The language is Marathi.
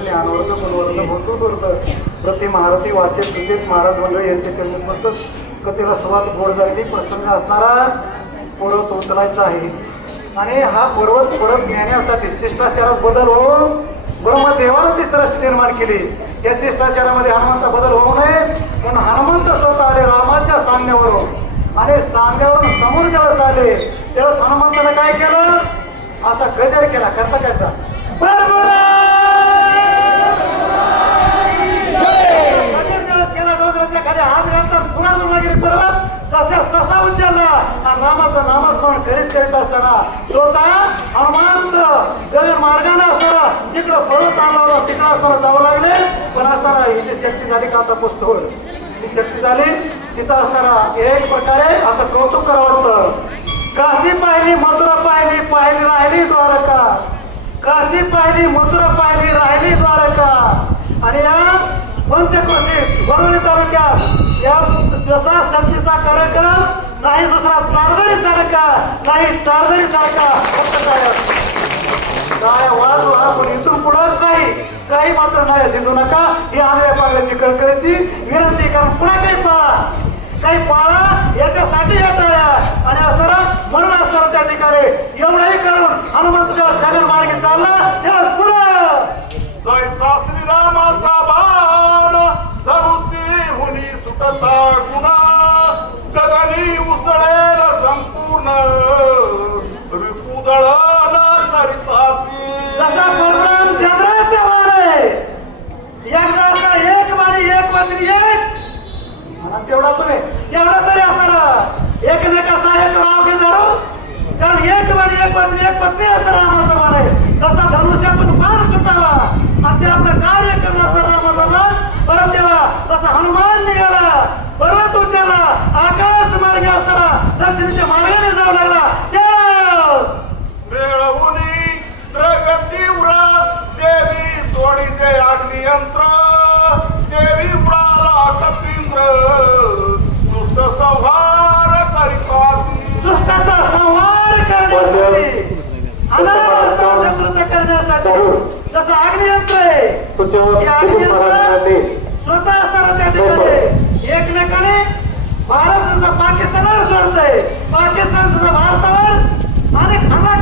ज्ञानवर्ध गुणवर्ध भूतवर्ध प्रति महारथी वाचे सुदेश महाराज मंडळी यांचे चरणपुस्तक कथेला सुरुवात गोड झालेली प्रसंग असणारा पर्वत उचलायचा आहे आणि हा पर्वत परत नेण्यासाठी शिष्टाचारात बदल होऊन ब्रह्मदेवानं ती सृष्टी निर्माण केली. या शिष्टाचारामध्ये हनुमंता बदल होऊ नये म्हणून हनुमंत स्वतः आले रामाच्या सांगण्यावरून आणि सांगण्यावरून समोर ज्यावेळेस आले त्यावेळेस हनुमंतानं काय केलं असा गजर केला करता करता डोंगराच्या खाली हात घालतात पुन्हा दुर्गागिरी पर्वत जसाच तसा उचलला आणि रामाचं नामस्मरण करीत असताना स्वतः हनुमंत जर मार्गाने असताना जिकडं पर्वत आणला होता तिकडं असताना जावं लागले पण असताना हिची शक्ती झाली का आता पुष्ट होईल ही शक्ती झाली तिचं असताना एक प्रकारे असं कौतुक करावं वाटतं. काशी पाहिली मथुरा पाहिली पाहिली राहिली द्वारका काशी पाहिली मथुरा पाहिली राहिली द्वारका आणि या पंचक्रोशी वरवणी तालुक्यात या जसा संतीचा कार्यक्रम नाही दुसरा चारदरी सारखा नाही चारदरी सारखा फक्त काय वाजू हा पण इथून पुढं काही मात्र नाही सिंधू नका ही आंध्या पाण्याची कळकळीची विनंती कारण पुन्हा काही पाळा याच्यासाठी येणाऱ्या आणि असणारा म्हणून असणारा त्या ठिकाणी एवढंही करून हनुमंतच्या गगन मार्गे चालला त्याला पुढं जैसा श्रीरामाचा बाण धनुष्य हुनी सुटता गुणा गगनी उसळेल संपूर्ण विपुदळन सरितासी जसा परम चंद्राचा वाण आहे यज्ञाचा एक वाणी एक वचनी एक म्हणा तेवढा पण एवढा तरी असणार एक न कसा एक राव घे धरू कारण एक वाणी एक वचनी एक पत्नी असणार रामाचा वाण आहे जसा धनुष्यातून बाण सुटावा आणि ते आपलं कार्य करणार असणार रामाचा वाण परत तेव्हा तसा हनुमान निघाला पर्वत उचलला आकाश मार्ग असताना दक्षिणेच्या मार्गाने जाऊ लागला मिळवुनी प्रगतीव्र देवी सोडीचे अग्नियंत्र देवी उडाला कपिंद्र दुष्ट संहार करितासी दुष्टाचा संहार करण्यासाठी शत्रूचा करण्यासाठी जसं अग्नियंत्र आहे स्वतः असताना त्या ठिकाणी एकमेकाने भारत जसं पाकिस्तानावर सोडतंय पाकिस्तान जसं भारतावर अनेक हल्ला